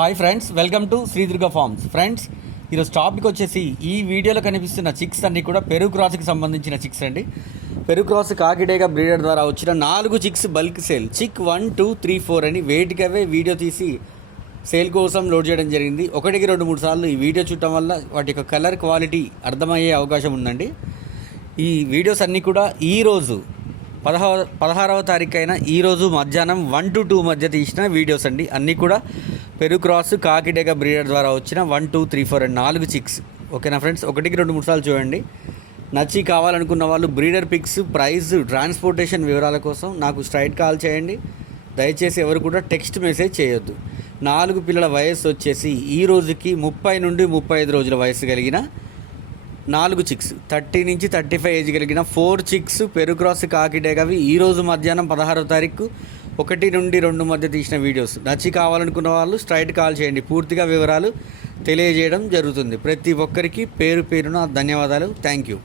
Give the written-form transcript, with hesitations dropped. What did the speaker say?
Hi friends, welcome to Sri Durga farms. Friends, ఈరోజు topic వచ్చేసి ఈ వీడియోలో కనిపిస్తున్న చిక్స్ అన్నీ కూడా పెరుగు క్రాస్కి సంబంధించిన చిక్స్ అండి. పెరుగు క్రాస్ కాకిడేగా బ్రీడర్ ద్వారా వచ్చిన 4 చిక్స్ బల్క్ సేల్. చిక్ 1, 2, 3, 4 అని వేటికవే వీడియో తీసి సేల్ కోసం లోడ్ చేయడం జరిగింది. 1, 2, 3 సార్లు ఈ వీడియో చూడటం వల్ల వాటి యొక్క కలర్ క్వాలిటీ అర్థమయ్యే అవకాశం ఉందండి. ఈ వీడియోస్ అన్నీ కూడా ఈరోజు 16వ తారీఖు అయిన ఈరోజు మధ్యాహ్నం 1 to 2 మధ్య తీసిన వీడియోస్ అండి. అన్నీ కూడా పెరుగు క్రాస్ కాకిడేగా బ్రీడర్ ద్వారా వచ్చిన 1, 2, 3, 4 అండ్ 4 చిక్స్. ఓకేనా ఫ్రెండ్స్, 1, 2, 3 సార్లు చూడండి. నచ్చి కావాలనుకున్న వాళ్ళు బ్రీడర్ పిక్స్, ప్రైస్, ట్రాన్స్పోర్టేషన్ వివరాల కోసం నాకు స్ట్రైట్ కాల్ చేయండి. దయచేసి ఎవరు కూడా టెక్స్ట్ మెసేజ్ చేయొద్దు. 4 పిల్లల వయస్సు వచ్చేసి ఈ రోజుకి 30 నుండి 35 రోజుల వయసు కలిగిన 4 చిక్స్, 30 నుంచి 35 ఏజ్ కలిగిన 4 చిక్స్ పెరుగు క్రాస్ కాకిడేగావి ఈరోజు మధ్యాహ్నం 16వ తారీఖు 1 నుండి 2 మధ్య తీసిన వీడియోస్. నచ్చి కావాలనుకున్న వాళ్ళు స్ట్రైట్ కాల్ చేయండి. పూర్తిగా వివరాలు తెలియజేయడం జరుగుతుంది. ప్రతి ఒక్కరికి పేరు పేరున ధన్యవాదాలు. Thank you.